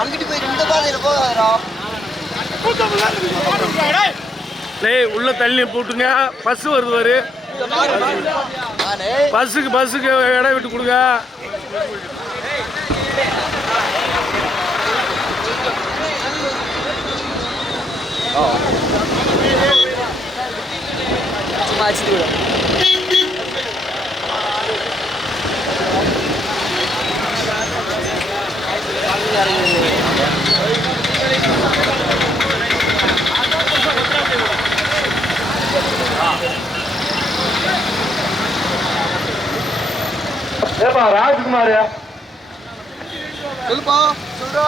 அங்கிட்டு போய் இந்த பாதையில டேய் உள்ள தள்ளி போட்டுங்க. பஸ் வருது வரு பஸ்ஸுக்கு பஸ்ஸுக்கு இடம் விட்டு கொடுங்க. சும்மா அடிச்சுட்டு விடு ஏப்பா ராஜ்குமார் சொல்லுப்பா சொல்றா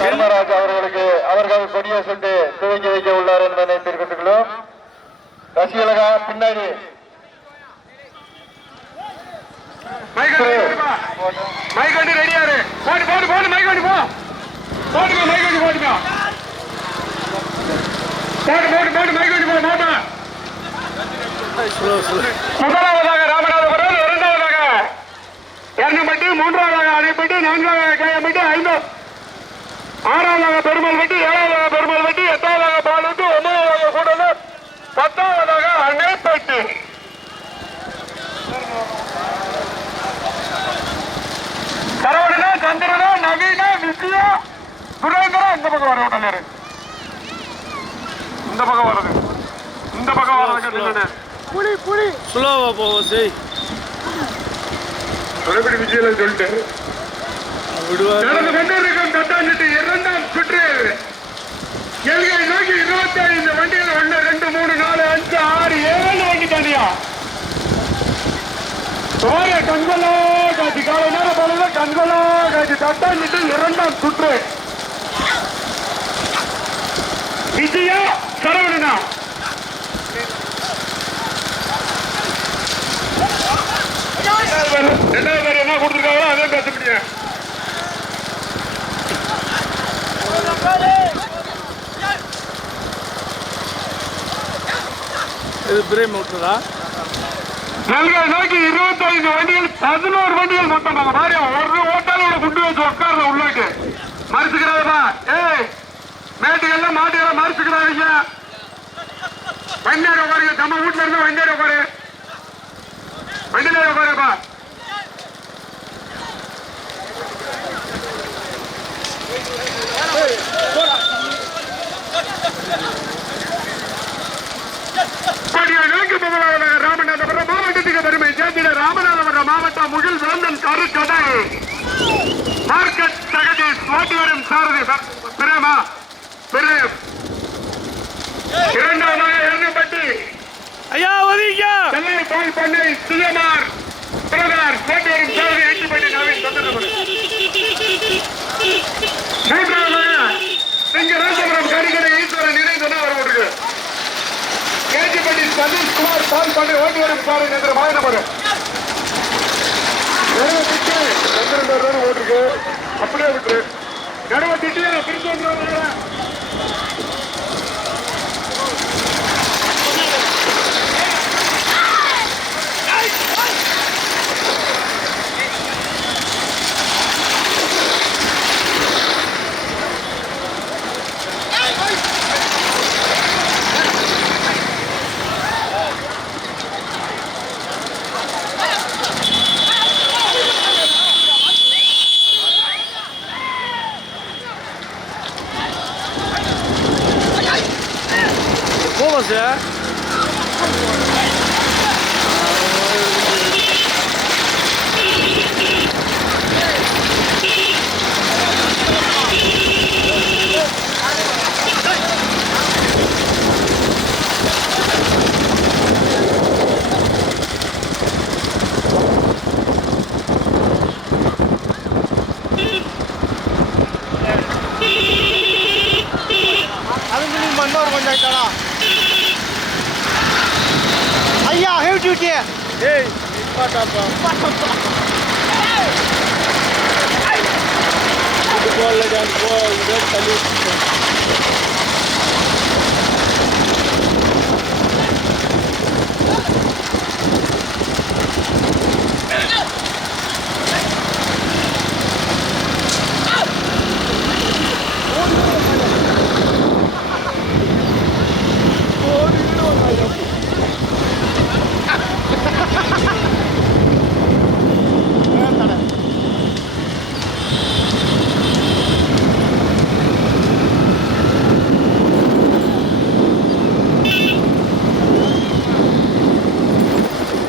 தர்மராஜ் அவர்களுக்கு அவர்கள் கொடியை சுட்டு துவங்கி வைக்க உள்ளார் என்பதை தெரிவித்துள்ளோம் ரசிகலகா பின்னாடி. மைக் வண்டி ரெடியாரு போட்டு போட்டு போட்டு மைக் வண்டி போ. போட்டுக்கோ மைக் வண்டி போட்டுக்கோ போட்டு போட்டு போட்டு மைக் வண்டி போ ஸ்லோ முதலாவதாக ராமநாதபுரம் இரண்டாவதாக. எண்ணப்பட்டி மூன்றாவதாக அணைப்பட்டி நான்காவதாக கேயப்பட்டி ஐந்து. ஆறாவதாக பெருமாள் வெட்டி ஏழாவதாக பெருமாள் வெட்டி எட்டாவதாக பாலூட்டு ஒன்பதாவதாக கூடலூர் பத்தாவதாக அணைப்பட்டி சரவணனா சந்திரனா நவீனா விஜயா சுரேந்திரா இந்த பக்கம் வர விட்டல இந்த பக்கம் வருது. இந்த பக்கம் வர்றது புலி புலி. ஸ்லோவா போவோம் செய் சொல்லிட்டு நடந்து கொண்டிருக்கும் தட்டாஞ்சிட்டு இரண்டாம் சுற்று. எல்கை நோக்கி இருபத்தி ஐந்து வண்டிகள் ஒன்று ரெண்டு மூணு நாலு அஞ்சு ஆறு ஏழு வண்டி தாண்டியா சோழ கண்கொலா காட்சி. காலை நேரம் போல கண்கொலா காட்சி. தட்டாஞ்சிட்டு இரண்டாம் சுற்று. விஜயா சரவணனா? ரெண்டாவது என்ன கொடுத்துருக்காங்களோ அதே பேச முடியும். இது பிரேம் விட்டுறதா நல்கை நோக்கி இருபத்தைந்து வண்டிகள் பதினோரு வண்டிகள் மொத்தமாக பாரு ஒரு ஓட்டாளோட குண்டு வச்சு உட்கார்ல உள்ளாட்டு மறுத்துக்கிறாரா ஏய் மேட்டுகள்லாம் மாட்டுகள்லாம் மறுத்துக்கிறாருங்க வண்டியார உட்காருங்க. நம்ம வீட்டுல இருந்து வண்டியார உட்காரு. வண்டியில உட்காருப்பா நோக்கி முதலாவதாக ராமநாதபுரம் மாவட்டத்துக்கு பெருமை. சேர்ந்திட ராமநாதபுரம் மாவட்டம் முகில் வேந்தன் கருக்கடை மார்க்கெட் ஜெகதீஷ் ஓட்டி வரும் சாரதி பிரேமா பிரேம். இரண்டாவதாக எண்ணப்பட்டி ஐயா ஒதுங்க. சென்னை பால் பண்ணை சுயமார் பிரதார் ஓட்டி வரும் சாரதி எட்டுப்பட்டி நவீன் சந்திரபுரம் மூன்றாவதாக சிங்கராஜபுரம் கரிகடை ஈஸ்வரன் நினைந்து அவர் கேஜிப்பட்டி சதீஷ்குமார் பால் பண்ணி ஓடி வரும் சாரதி என்ற மாயனபுரம் நடுவத்திட்டு சந்திரன் பேர் ஓட்டுருக்கு அப்படியே விட்டுரு. நடுவத்திட்டு பிரிச்சு close, yeah? இன்னொரு பஞ்சாயத்தாடா ஆயிட்டாடா ஐயா ஹெவி டியூட்டி ஏய் நிப்பாட்டாப்பா இது போல தான் போ இதோ தள்ளி வச்சுட்டேன்.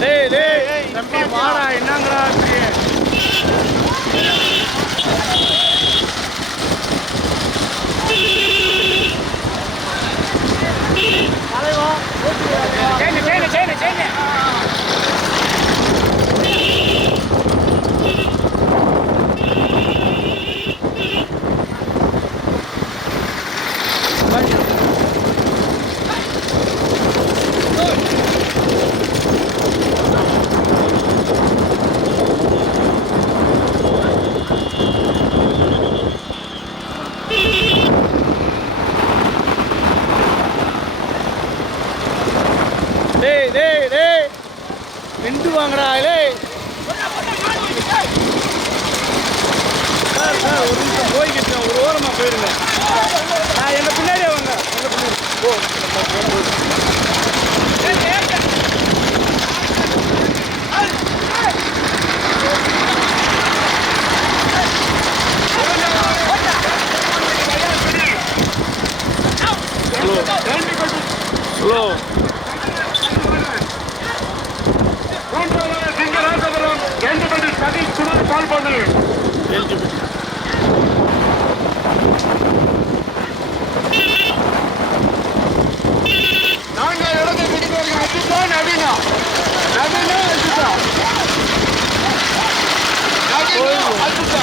டேய் டேய் தம்பி வாடா என்னங்கடா இப்படி டேய் டேய் டேய் நின்று வாங்கடா டேய் சார் ஒரு நிமிஷம் போய்கிட்டு ஒரு ஓரமாக போயிருங்க நான் எங்கள் பின்னாடியே வாங்க. எங்கள் பின்னாடி? ஓ ஸ்லோ எல்ஜிபிடி நான்காவது இடத்தை பிடிப்பவர்கள் அஜிதா நவீனா நவீனா அஜிதா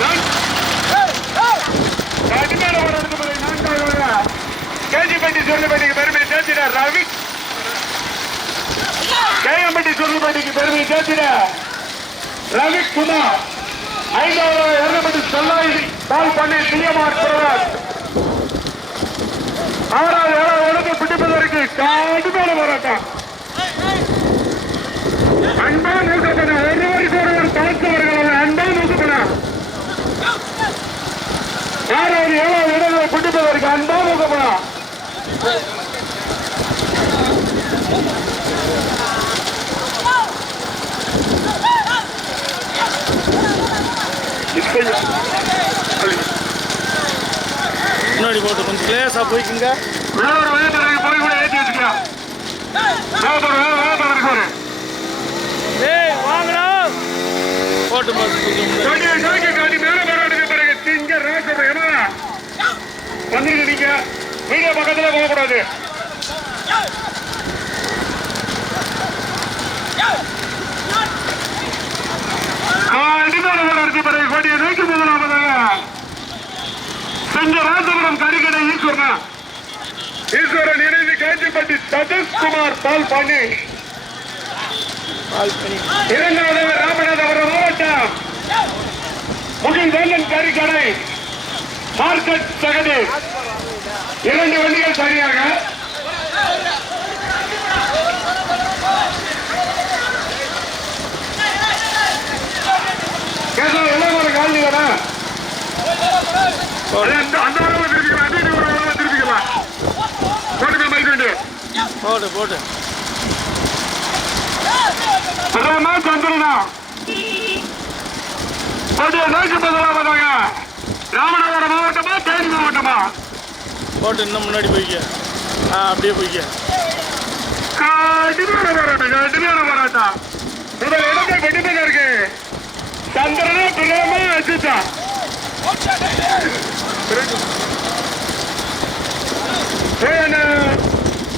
நவீனா அஜிதா கடுமையான ஒரு இடத்து முறை நான்காவது கேஜிப்பட்டி சொல்லுபடிக்கு பெருமை சேர்த்திட ரவி. கேஎம்பட்டி சொல்லுபடிக்கு பெருமை சேர்த்திட ரவி குமார். ஐந்தாவது எருமதி பால் பண்ணி சிஎம்ஆர் ஆறாவது ஏழாவது இடத்தை பிடிப்பதற்கு கடுமையான போராட்டம். அன்பா நோக்கப்பட வருஷம் ஒருவர் தாழ்த்தவர்கள் அன்பா நோக்கப்பட ஆறாவது ஏழாவது இடங்களை பிடிப்பதற்கு அன்பா நோக்கப்பட முன்னாடி போட்டு கொஞ்சம் லேசாக போய்க்குங்க. போய் கூட ஏற்றி வச்சுக்கலாம். டேய் வாங்கடா. போட்டு வந்துருங்க நீங்க. வீடியோ பக்கத்துல போகக்கூடாது. கொடியை நோக்கி முதலாவதாக சிங்கராஜபுரம் ராசபுரம் கறிக்கடை ஈஸ்வரனா? ஈஸ்வரன் இணைந்து காஞ்சிப்பட்டி சதீஷ்குமார் பால் பண்ணி இரண்டாவது ராமநாதபுரம் மாவட்டம். முகில்வேலன் கறிக்கடை மார்க்கெட் தகடு இரண்டு வண்டிகள் சரியாக. கேசவ இளமர காலனி அந்த நோக்கி முதலாவதாக ராமநாதபுரம் மாவட்டமா தேனி மாவட்டமா? போட்டு இன்னும் முன்னாடி போய்க்க. ஆ அப்படியே போய்க்க. கடுமையான போராட்டம் கடுமையான போராட்டம் முதல் இடத்தை வெட்டிப்பதற்கு சந்திரனா பிரதமா அஜிதா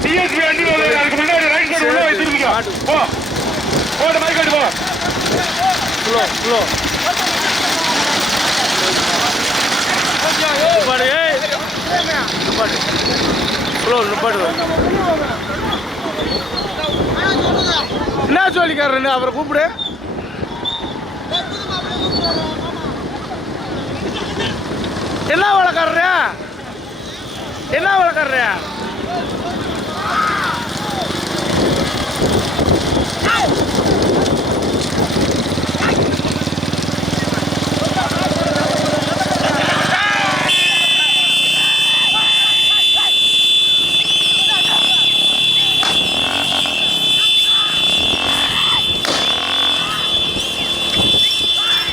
டிஎஸ்பி அண்டி அதுக்கு முன்னாடி ரைட் சைடு உள்ள வைத்திருக்கீங்க போ போட்டு மைக் கட்டு போ ஸ்லோ ஸ்லோ ஸ்லோ என்ன சொல்லிக்காரன்னு அவரை கூப்பிடு. என்ன வழக்காரரு என்ன வழக்காரரு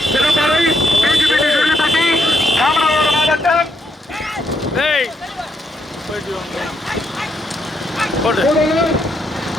சிறப்பறை பேச்சுப்பட்டி சொல்லிப்பட்டி ராமநாதபுரம் மாவட்டம் டேய் போயிட்டு வாங்க போட்டு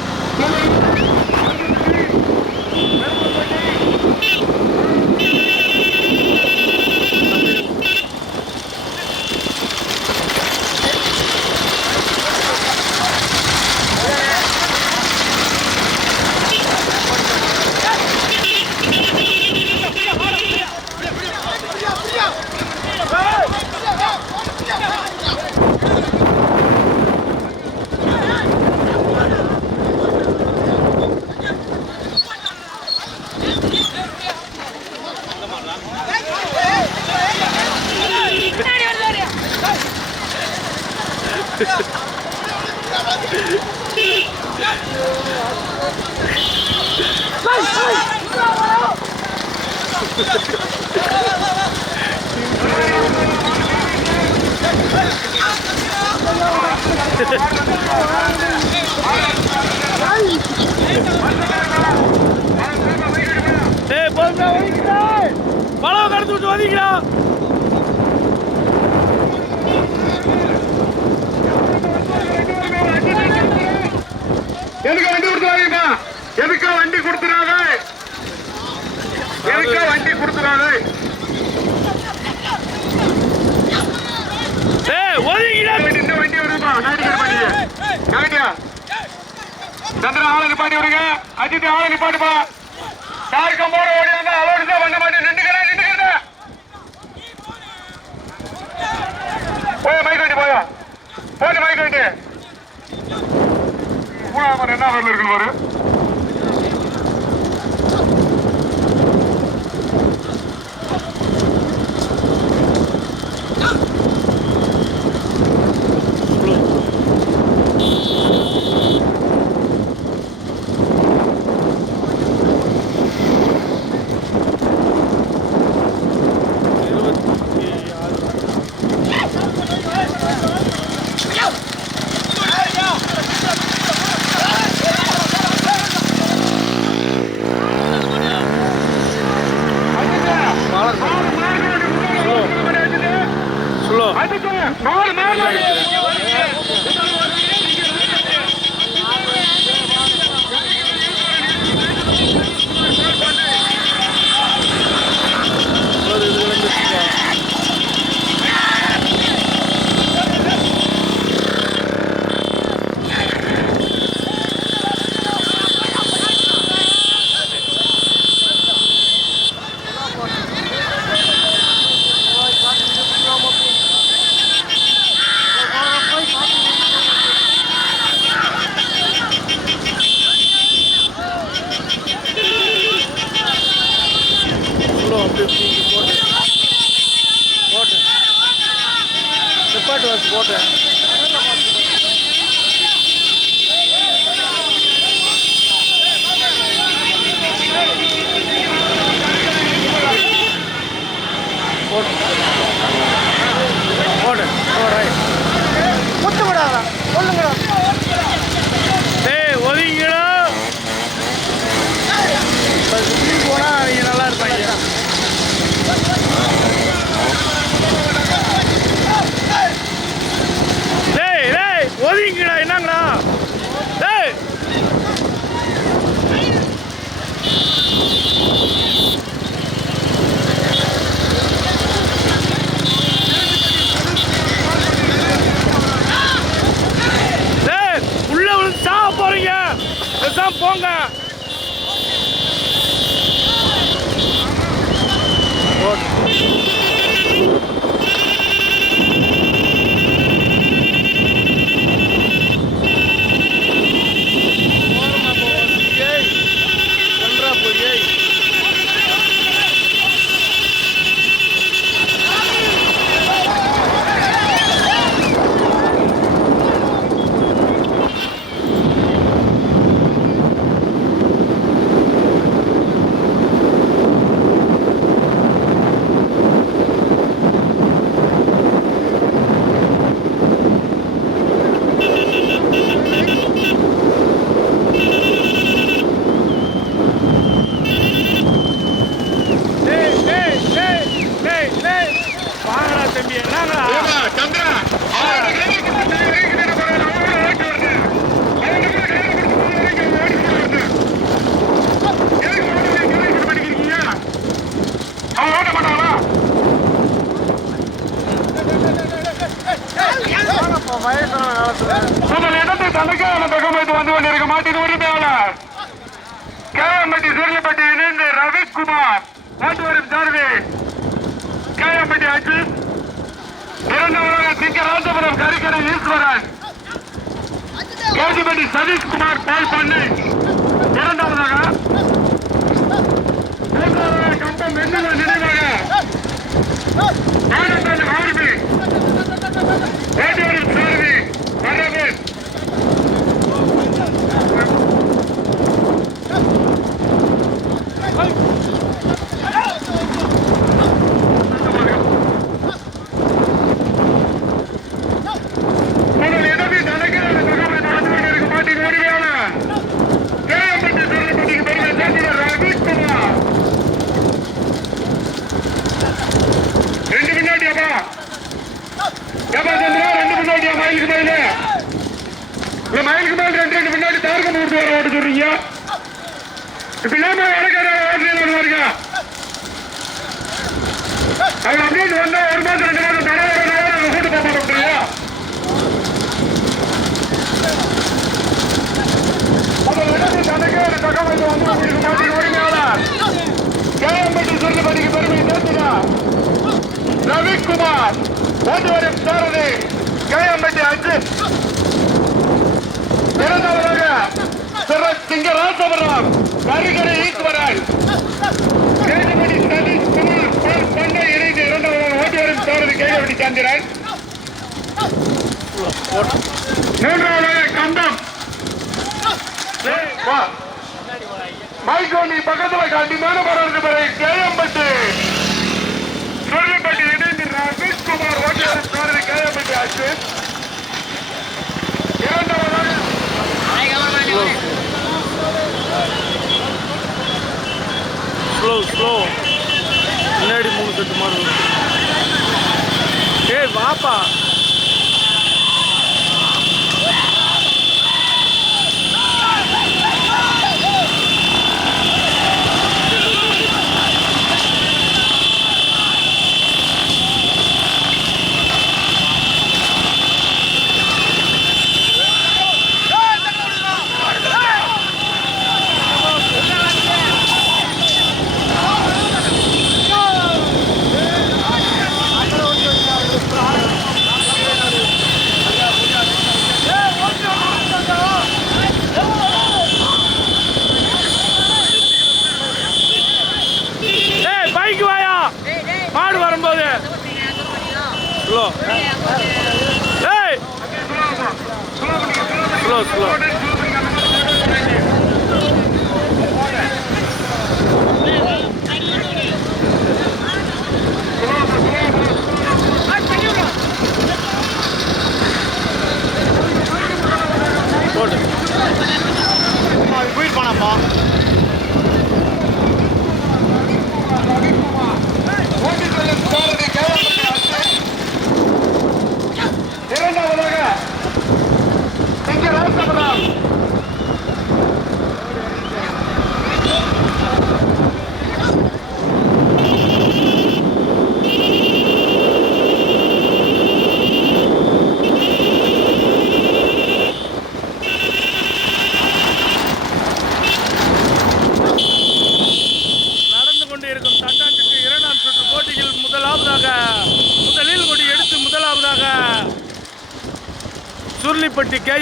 டேய் போதுடா ஒதுக்கிடா பழம் கடத்து விட்டு எதுக்கு வண்டி கொடுத்துறாங்க எதுக்கு வண்டி கொடுத்துறாங்க எதுக்கு வண்டி ஒதுக்கிடா இந்த வண்டி வருதுப்பா. சந்திரன் ஆளை நிப்பாட்டி விடுங்க. அஜித் ஆளை நிப்பாட்டுப்பா யாருக்கும் போட ஓடியாங்க அவரோட பண்ண மாட்டேன். நின்றுக்கிறேன் நின்றுக்கிறேன் போய் மைக் வண்டி போயா. போட்டு மைக் வண்டி மூணாவது மணி என்ன வரல இருக்கு பாரு. தனக்கான தகவல் வந்து கொண்டிருக்க மாட்டின் உரிமையாளர் கேஎம்பட்டி சூரியப்பட்டி இணைந்து ரவிக்குமார். ஓட்டு வரும் சார்பி. கேஎம்பட்டி அஜித். இரண்டாவதாக சிங்கராஜபுரம் கரிக்கடை ஈஸ்வரன். கேஜிபட்டி சதீஷ்குமார் பால் பண்ணை. இரண்டாவதாக மூன்றாவதாக கம்பம் வெண்ணுவ நினைவாக. ஆனந்தன் ஆர்மி ஓட்டுவரும் சாரதி வரவேன் உங்கள் இடத்தை தனக்கான தகவல் வந்து கொண்டிருக்கும் மாட்டின் உரிமையாளர் கேஎம்பட்டி சூரியப்பட்டிக்கு பெருமை சேர்ந்தவர் ரவிக்குமார் ரெண்டு முன்னாடி அப்பா ஏப்பா சந்திரா ரெண்டு முன்னாடியா மயிலுக்கு மேல இல்ல மயிலுக்கு மேல ரெண்டு ரெண்டு முன்னாடி தார்க்க முடிச்சு வர ஓட்டு சொல்றீங்க இப்ப இல்லாம வடக்கார ஓட்டு வருங்க அவங்க அப்படியே வந்தா ஒரு மாசம் ரெண்டு மாசம் தலைவர் கூட்டு போக மாட்டோம் முதல் இடத்தில் தனக்கான தகவல் வந்து கொண்டிருக்கும் மாட்டின் உரிமையாளர் கேஎம்பட்டி சூரியப்பட்டிக்கு பெருமை சேர்த்துகிறார் ரவிக்குமார் வரும் சாரதி கேஎம்பட்டி அஜித் இரண்டாவதாக சிங்கராசபுரம் கரிகரை ஈஸ்வரன் கேஜபடி சதீஷ் குமார் பால் பண்ணை இணைந்து இரண்டாவதாக ஓட்டு வரும் சாரதி கேஜபடி சந்திரன் மூன்றாவதாக கண்டம் மைக்கோ நீ பக்கத்துல கண்டிப்பான பரவாயில்லை பிறகு ரவிக்குமார் ஓட்டியார் சாரதி கேஎம்பட்டி இரண்டாவதாக ஸ்லோ ஸ்லோ முன்னாடி மூணு செட்டு மாடு ஏய் வாப்பா.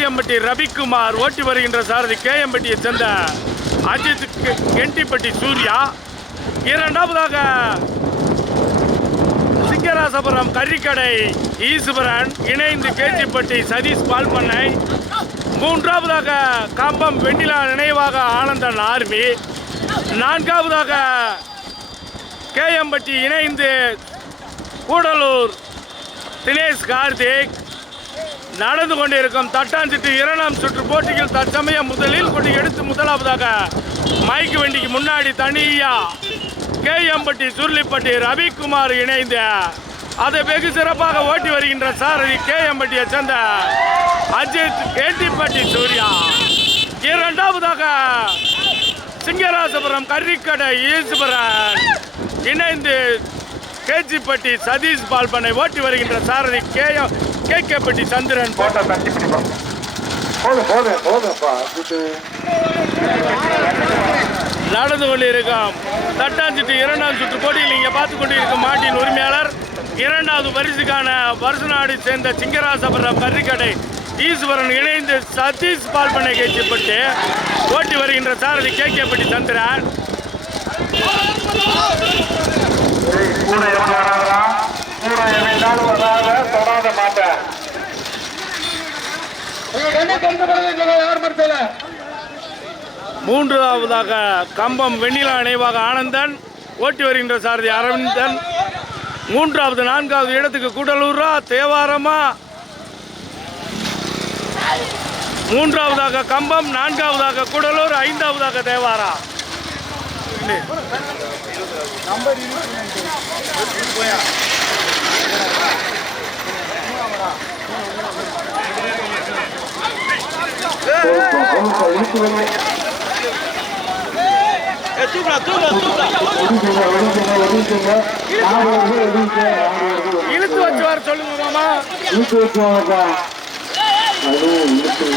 சுருளிப்பட்டி கேஎம்பட்டி ரவிக்குமார் ஓட்டி வருகின்ற சாரதி கேஎம்பட்டியை சேர்ந்த அஜித் கெண்டிப்பட்டி சூர்யா. இரண்டாவதாக சிங்கராசபுரம் கறிக்கடை ஈஸ்வரன் இணைந்து கேஜிப்பட்டி சதீஷ் பால்பண்ணை. மூன்றாவதாக கம்பம் வெண்ணிலா நினைவாக ஆனந்தன் ஆர்மி நான்காவதாக கேஎம்பட்டி இணைந்து கூடலூர் தினேஷ் கார்த்திக். நடந்து கொண்டிருக்கும் தட்டாஞ்சிட்டு இரண்டாம் சுற்று போட்டிகள் தற்சமயம் முதலில் கொண்டு எடுத்து முதலாவதாக மைக்கு வண்டிக்கு முன்னாடி தனியா கேஎம்பட்டி சுருளிப்பட்டி ரவிக்குமார் இணைந்து. அதை வெகு சிறப்பாக ஓட்டி வருகின்ற சாரதி கேஎம்பட்டியை சேர்ந்த அஜித் கேட்டிப்பட்டி சூர்யா. இரண்டாவதாக சிங்கராசபுரம் கர்ரிக்கடை ஈஸ்வரன் இணைந்து கேஜிப்பட்டி சதீஷ் பால்பனை ஓட்டி வருகின்ற சாரதி கே எம் கேகேப்பட்டி சந்திரன் போட்டா தட்டி பிடிப்போம். போதும் போதும் போதும்ப்பா இது நடந்து கொண்டிருக்கும் தட்டாம் சுற்று இரண்டாம் சுற்று போட்டியில் இங்கே பார்த்து கொண்டிருக்கும் மாட்டின் உரிமையாளர் இரண்டாவது பரிசுக்கான வருஷநாடு சேர்ந்த சிங்கராசபுரம் கறிக்கடை ஈஸ்வரன் இணைந்து சதீஷ் பால் பண்ணை கேட்கப்பட்டு ஓட்டி வருகின்ற சாரதி கேட்கப்பட்டி சந்திரன். கூட எவன் வராதா கூட எவனாலும் வராத தொடாத மாட்டேன் யார் மறுத்தல மூன்றாவதாக கம்பம் வெண்ணிலா நினைவாக ஆனந்தன் ஓட்டி வருகின்ற சாரதி அரவிந்தன். மூன்றாவது நான்காவது இடத்துக்கு கூடலூரா தேவாரமா? மூன்றாவதாக கம்பம் நான்காவதாக கூடலூர் ஐந்தாவதாக தேவாரா? இழுத்து வச்சு வர சொல்லுங்க மாமா. இழுத்து அது இழுத்து